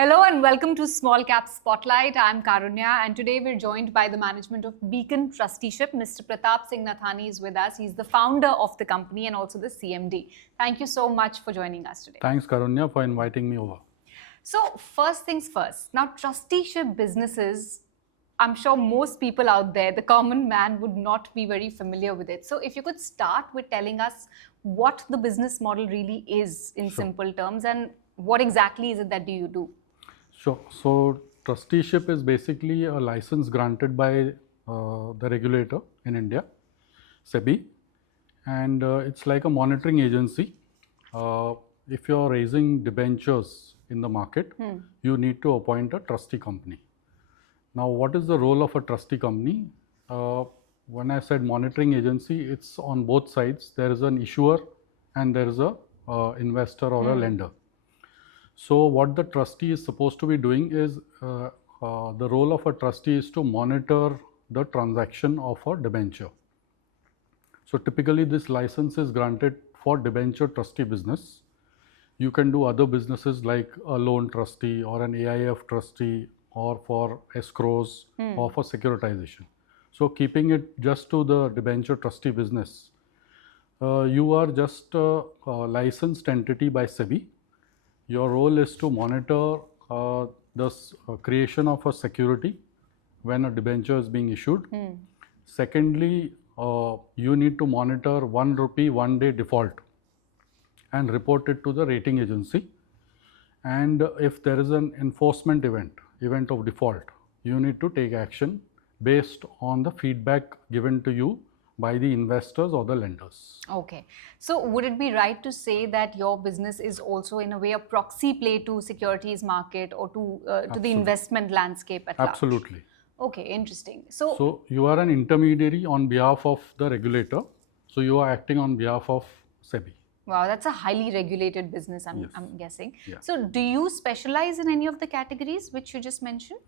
Hello and welcome to Small Cap Spotlight. I'm Karunya and today we're joined by the management of Beacon Trusteeship. Mr. Pratapsingh Nathani is with us. He's the founder of the company and also the CMD. Thank you so much for joining us today. Thanks, Karunya, for inviting me over. So first things first. Now, trusteeship businesses, I'm sure most people out there, the common man, would not be very familiar with it. So if you could start with telling us what the business model really is in simple terms and what exactly is it that you do? Sure. So trusteeship is basically a license granted by the regulator in India, SEBI, and it's like a monitoring agency. If you're raising debentures in the market, you need to appoint a trustee company. Now, what is the role of a trustee company? When I said monitoring agency, it's on both sides. There is an issuer and there is a investor or a lender. So what the trustee is supposed to be doing is, the role of a trustee is to monitor the transaction of a debenture. So typically this license is granted for debenture trustee business. You can do other businesses like a loan trustee or an AIF trustee or for escrows or for securitization. So keeping it just to the debenture trustee business, you are just a licensed entity by SEBI. Your role is to monitor the creation of a security when a debenture is being issued. Secondly, you need to monitor 1 rupee 1 day default and report it to the rating agency. And if there is an enforcement event of default, you need to take action based on the feedback given to you by the investors or the lenders. Okay. So would it be right to say that your business is also in a way a proxy play to securities market or to the investment landscape at large? Absolutely. Okay, interesting. So you are an intermediary on behalf of the regulator. So you are acting on behalf of SEBI. Wow, that's a highly regulated business, I'm guessing. Yeah. So do you specialize in any of the categories which you just mentioned?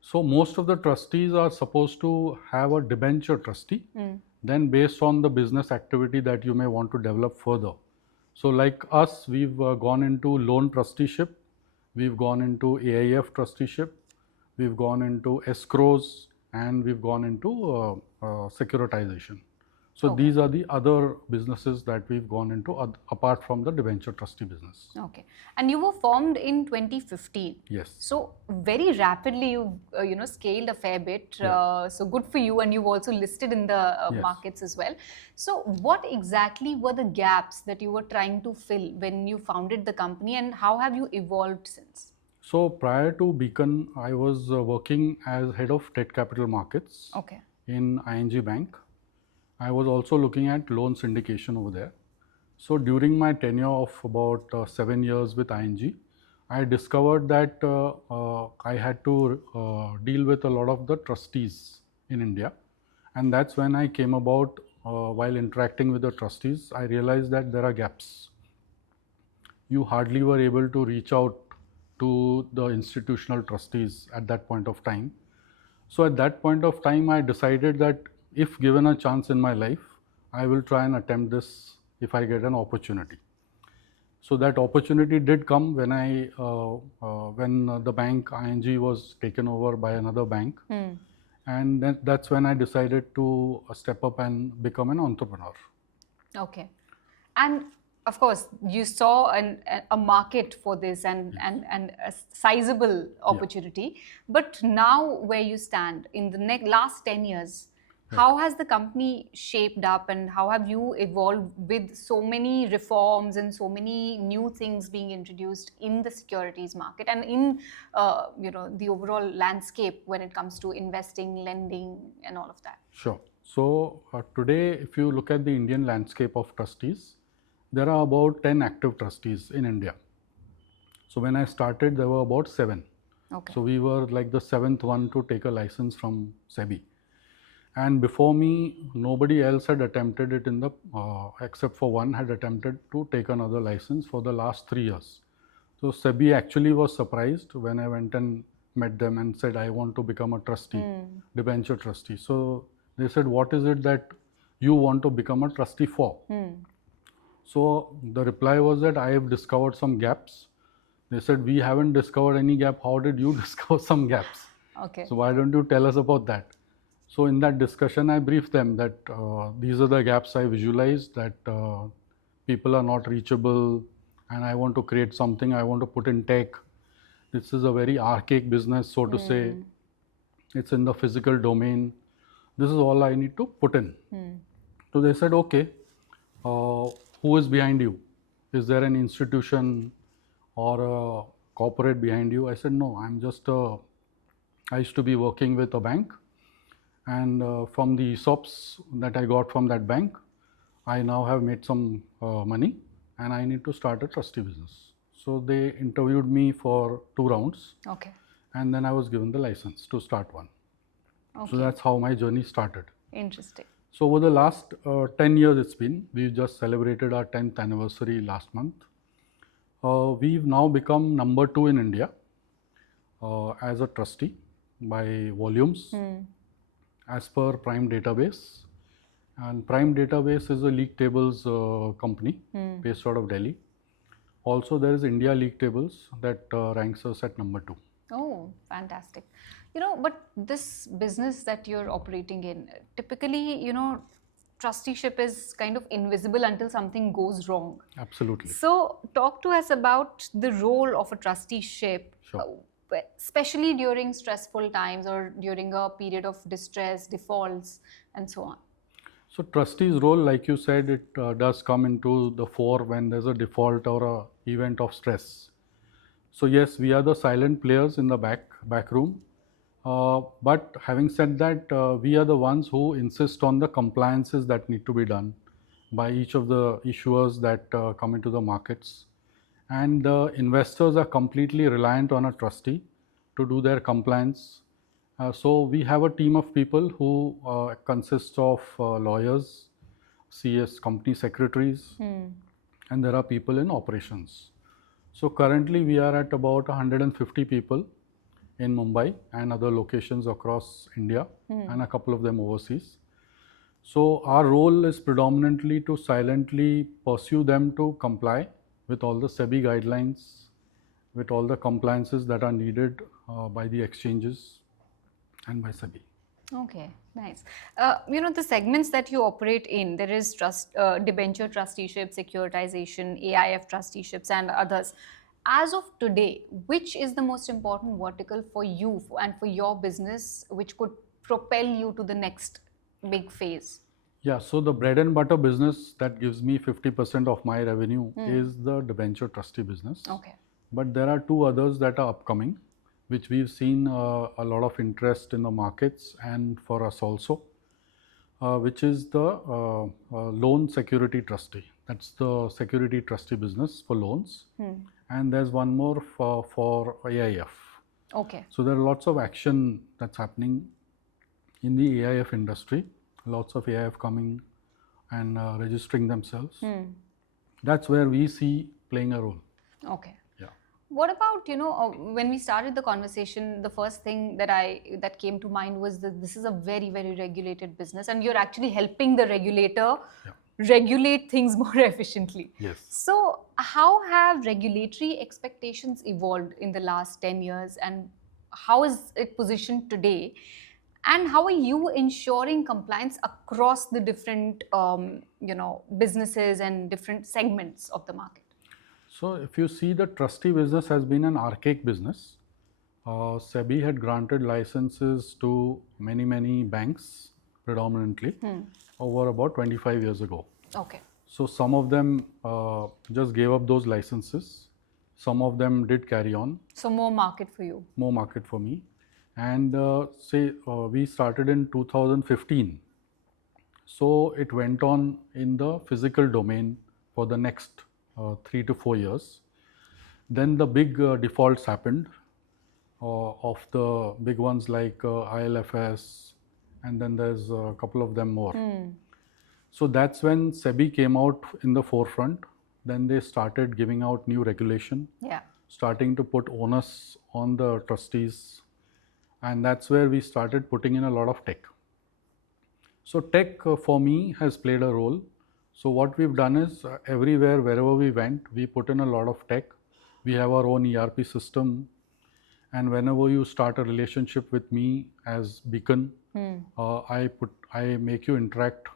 So most of the trustees are supposed to have a debenture trustee. Then based on the business activity that you may want to develop further. So like us, we've gone into loan trusteeship, we've gone into AIF trusteeship, we've gone into escrows, and we've gone into securitization. So these are the other businesses that we've gone into apart from the debenture trustee business. Okay. And you were formed in 2015. Yes. So very rapidly you've scaled a fair bit. So good for you, and you've also listed in the markets as well. So what exactly were the gaps that you were trying to fill when you founded the company, and how have you evolved since? So prior to Beacon, I was working as head of debt capital markets in ING Bank. I was also looking at loan syndication over there. So during my tenure of about 7 years with ING, I discovered that I had to deal with a lot of the trustees in India. And that's when I came about, while interacting with the trustees, I realized that there are gaps. You hardly were able to reach out to the institutional trustees at that point of time. So at that point of time, I decided that if given a chance in my life, I will try and attempt this if I get an opportunity. So that opportunity did come when when the bank ING was taken over by another bank. And that's when I decided to step up and become an entrepreneur. Okay. And of course, you saw a market for this and a sizable opportunity. But now where you stand in the last 10 years, how has the company shaped up and how have you evolved with so many reforms and so many new things being introduced in the securities market and in the overall landscape when it comes to investing, lending and all of that? Sure. So today, if you look at the Indian landscape of trustees, there are about 10 active trustees in India. So when I started, there were about 7. Okay. So we were like the 7th one to take a license from SEBI. And before me, nobody else had attempted it in the, except for one had attempted to take another license for the last 3 years. So SEBI actually was surprised when I went and met them and said, I want to become a trustee, debenture trustee. So they said, what is it that you want to become a trustee for? So the reply was that I have discovered some gaps. They said, we haven't discovered any gap. How did you discover some gaps? Okay. So why don't you tell us about that? So in that discussion, I briefed them that these are the gaps I visualized, that people are not reachable, and I want to create something. I want to put in tech. This is a very archaic business, so to say. It's in the physical domain. This is all I need to put in. So they said, okay, who is behind you? Is there an institution or a corporate behind you? I said, no, I used to be working with a bank, and from the ESOPs that I got from that bank, I now have made some money, and I need to start a trustee business. So they interviewed me for 2 rounds, Okay. and then I was given the license to start one. Okay. So that's how my journey started. Interesting. So over the last 10 years it's been, we've just celebrated our 10th anniversary last month. We've now become number 2 in India as a trustee by volumes as per Prime Database. And Prime Database is a league tables company based out of Delhi. Also, there is India League Tables that ranks us at number 2. Oh, fantastic. But this business that you're operating in, typically, trusteeship is kind of invisible until something goes wrong. Absolutely. So, talk to us about the role of a trusteeship, Sure. Especially during stressful times or during a period of distress, defaults, and so on. So trustee's role, like you said, it does come into the fore when there's a default or a event of stress. So yes, we are the silent players in the back room. But having said that, we are the ones who insist on the compliances that need to be done by each of the issuers that come into the markets. And the investors are completely reliant on a trustee to do their compliance. So we have a team of people who consists of lawyers, CS, company secretaries, and there are people in operations. So currently we are at about 150 people in Mumbai and other locations across India and a couple of them overseas. So our role is predominantly to silently pursue them to comply with all the SEBI guidelines, with all the compliances that are needed by the exchanges and by SEBI. Okay, nice. The segments that you operate in, there is debenture trusteeship, securitization, AIF trusteeships, and others. As of today, which is the most important vertical for you and for your business, which could propel you to the next big phase? Yeah, so the bread and butter business that gives me 50% of my revenue is the debenture trustee business. Okay. But there are 2 others that are upcoming, which we've seen a lot of interest in the markets and for us also, which is the loan security trustee. That's the security trustee business for loans. And there's one more for AIF. Okay. So there are lots of action that's happening in the AIF industry. Lots of AIF coming and registering themselves. That's where we see playing a role. Okay. Yeah. What about, when we started the conversation, the first thing that came to mind was that this is a very, very regulated business and you're actually helping the regulator regulate things more efficiently. Yes. So how have regulatory expectations evolved in the last 10 years and how is it positioned today? And how are you ensuring compliance across the different, businesses and different segments of the market? So if you see, the trustee business has been an archaic business. SEBI had granted licenses to many banks predominantly over about 25 years ago. Okay. So some of them just gave up those licenses. Some of them did carry on. So more market for you. More market for me. And we started in 2015. So it went on in the physical domain for the next 3 to 4 years. Then the big defaults happened of the big ones like ILFS, and then there's a couple of them more. So that's when SEBI came out in the forefront. Then they started giving out new regulation, starting to put onus on the trustees. And that's where we started putting in a lot of tech. So tech for me has played a role. So what we've done is everywhere, wherever we went, we put in a lot of tech. We have our own ERP system. And whenever you start a relationship with me as Beacon, I make you interact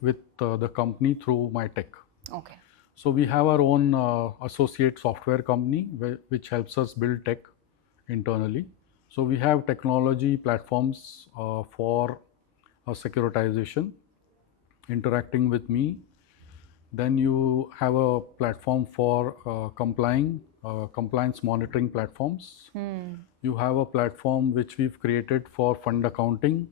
with the company through my tech. Okay. So we have our own associate software company which helps us build tech internally. So we have technology platforms for securitization interacting with me. Then you have a platform for compliance monitoring platforms. You have a platform which we've created for fund accounting,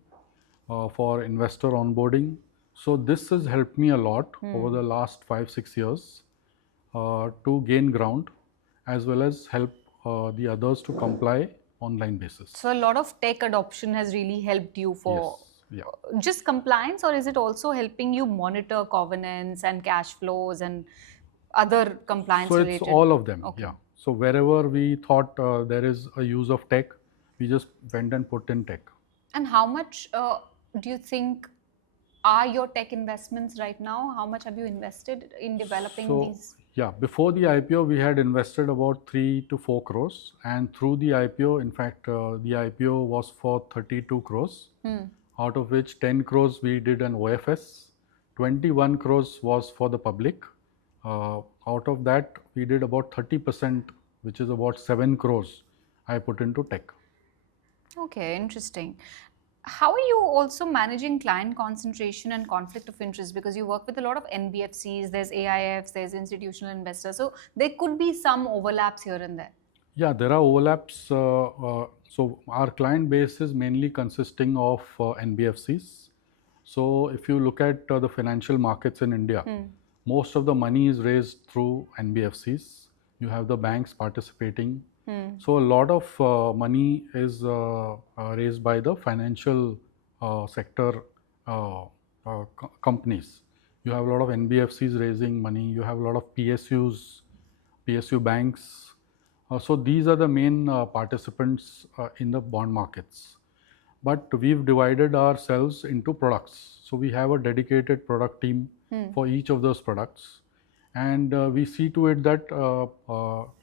for investor onboarding. So this has helped me a lot over the last 5-6 years to gain ground, as well as help the others to comply online basis. So a lot of tech adoption has really helped you for Yes. Yeah. just compliance, or is it also helping you monitor covenants and cash flows and other compliance So related? it's all of them. Okay. Yeah. So wherever we thought there is a use of tech, we just went and put in tech. And how much do you think are your tech investments right now? How much have you invested in developing these? Yeah, before the IPO, we had invested about 3 to 4 crores, and through the IPO, in fact, the IPO was for 32 crores, out of which 10 crores we did an OFS, 21 crores was for the public. Out of that, we did about 30%, which is about 7 crores, I put into tech. Okay, interesting. How are you also managing client concentration and conflict of interest? Because you work with a lot of NBFCs, there's AIFs, there's institutional investors. So there could be some overlaps here and there. Yeah, there are overlaps. So our client base is mainly consisting of NBFCs. So if you look at the financial markets in India, most of the money is raised through NBFCs. You have the banks participating. So a lot of money is raised by the financial sector companies. You have a lot of NBFCs raising money. You have a lot of PSUs, PSU banks. So these are the main participants in the bond markets. But we've divided ourselves into products. So we have a dedicated product team for each of those products. And we see to it that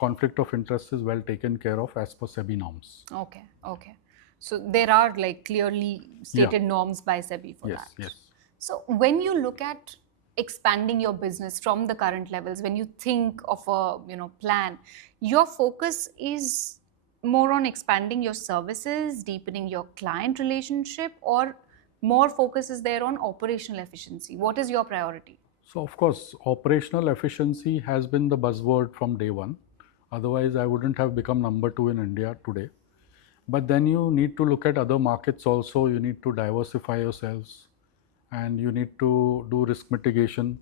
conflict of interest is well taken care of as per SEBI norms. Okay, okay. So there are like clearly stated norms by SEBI for that. Yes. So when you look at expanding your business from the current levels, when you think of a plan, your focus is more on expanding your services, deepening your client relationship, or more focus is there on operational efficiency? What is your priority? So of course, operational efficiency has been the buzzword from day one. Otherwise, I wouldn't have become number 2 in India today. But then you need to look at other markets also. You need to diversify yourselves, and you need to do risk mitigation.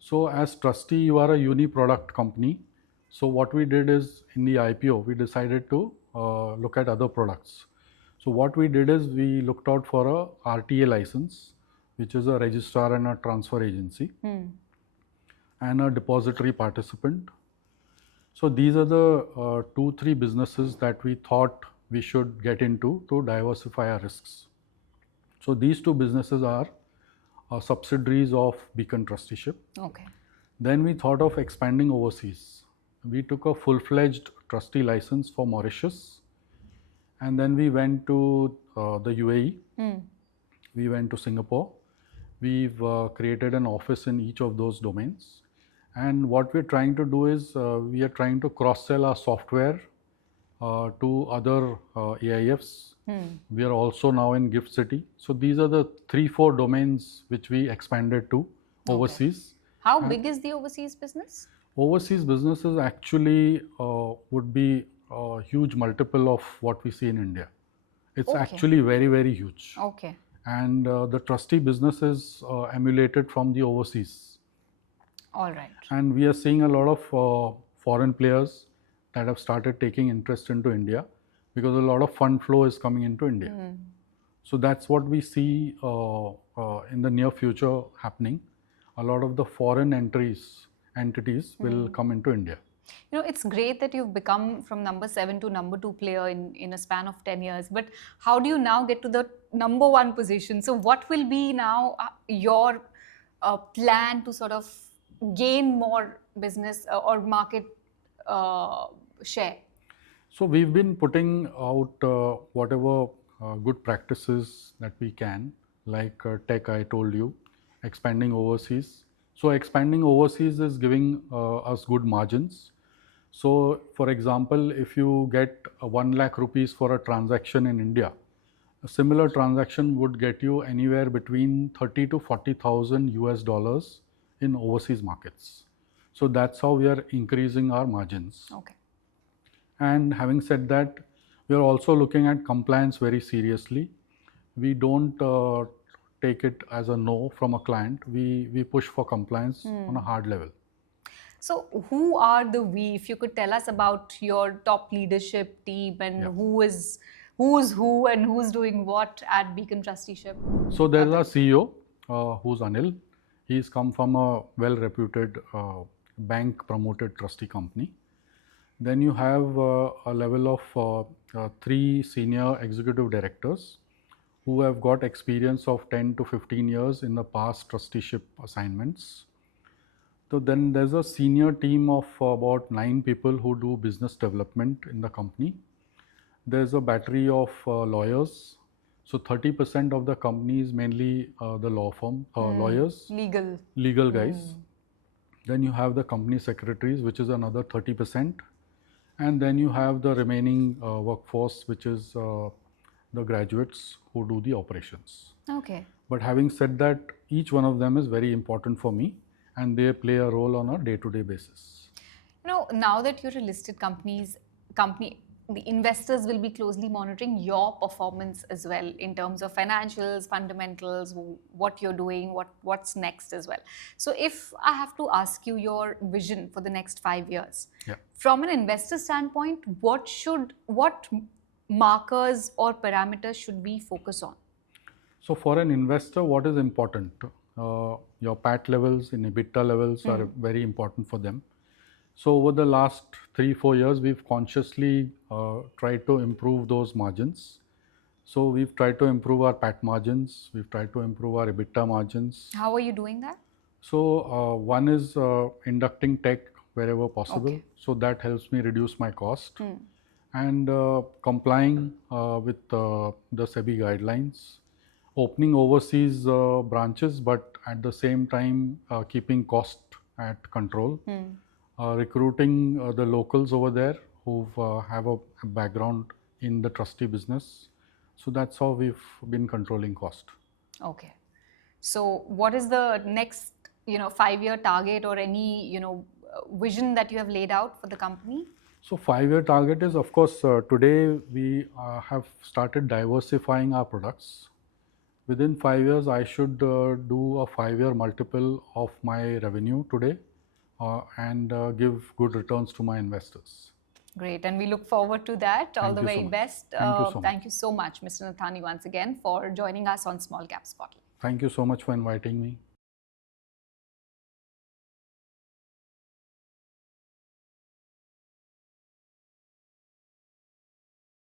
So as trustee, you are a uni-product company. So what we did is, in the IPO, we decided to look at other products. So what we did is we looked out for a RTA license, which is a registrar and a transfer agency, and a depository participant. So these are the 2-3 businesses that we thought we should get into to diversify our risks. So these 2 businesses are subsidiaries of Beacon Trusteeship. Okay. Then we thought of expanding overseas. We took a full-fledged trustee license for Mauritius, and then we went to the UAE. We went to Singapore. We've created an office in each of those domains. And what we're trying to do is we are trying to cross-sell our software to other AIFs. We are also now in Gift City. So these are the 3-4 domains which we expanded to overseas. How big is the overseas business? Overseas businesses actually would be a huge multiple of what we see in India. It's actually very, very huge. Okay. And the trustee business is emulated from the overseas. All right. And we are seeing a lot of foreign players that have started taking interest into India because a lot of fund flow is coming into India. So that's what we see in the near future happening. A lot of the foreign entities will come into India. It's great that you've become from number 7 to number 2 player in a span of 10 years. But how do you now get to the number 1 position? So what will be now your plan to sort of gain more business or market share? So we've been putting out whatever good practices that we can, like tech I told you, expanding overseas. So expanding overseas is giving us good margins. So for example, if you get 1 lakh rupees for a transaction in India, a similar transaction would get you anywhere between 30 to 40,000 US dollars in overseas markets. So that's how we are increasing our margins. Okay. And having said that, we are also looking at compliance very seriously. We don't take it as a no from a client. We push for compliance on a hard level. So, who are the we? If you could tell us about your top leadership team and Yeah. who's who and who's doing what at Beacon Trusteeship. So there's our CEO, who's Anil. He's come from a well-reputed bank-promoted trustee company. Then you have a level of 3 senior executive directors who have got experience of 10 to 15 years in the past trusteeship assignments. So then there's a senior team of about 9 people who do business development in the company. There's a battery of lawyers. So 30% of the company is mainly the law firm, lawyers, legal guys. Then you have the company secretaries, which is another 30%. And then you have the remaining workforce, which is the graduates who do the operations. Okay. But having said that, each one of them is very important for me and they play a role on a day-to-day basis. Now that you're a listed company, the investors will be closely monitoring your performance as well in terms of financials, fundamentals, what you're doing, what's next as well. So if I have to ask you your vision for the next 5 years, from an investor standpoint, what markers or parameters should we focus on? So for an investor, what is important? Your PAT levels and EBITDA levels are very important for them. So over the last 3-4 years, we've consciously tried to improve those margins. So we've tried to improve our PAT margins. We've tried to improve our EBITDA margins. How are you doing that? So one is inducting tech wherever possible. Okay. So that helps me reduce my cost. And complying with the SEBI guidelines. Opening overseas branches, but at the same time keeping cost at control. Recruiting the locals over there who have a background in the trustee business. So that's how we've been controlling cost. Okay. So what is the next 5-year target or any vision that you have laid out for the company? So 5-year target is, of course, today we have started diversifying our products. Within 5 years, I should do a 5-year multiple of my revenue today and give good returns to my investors. Great, and we look forward to that. All the very best. Thank you so much, Mr. Nathani, once again for joining us on Small Cap Spotlight. Thank you so much for inviting me.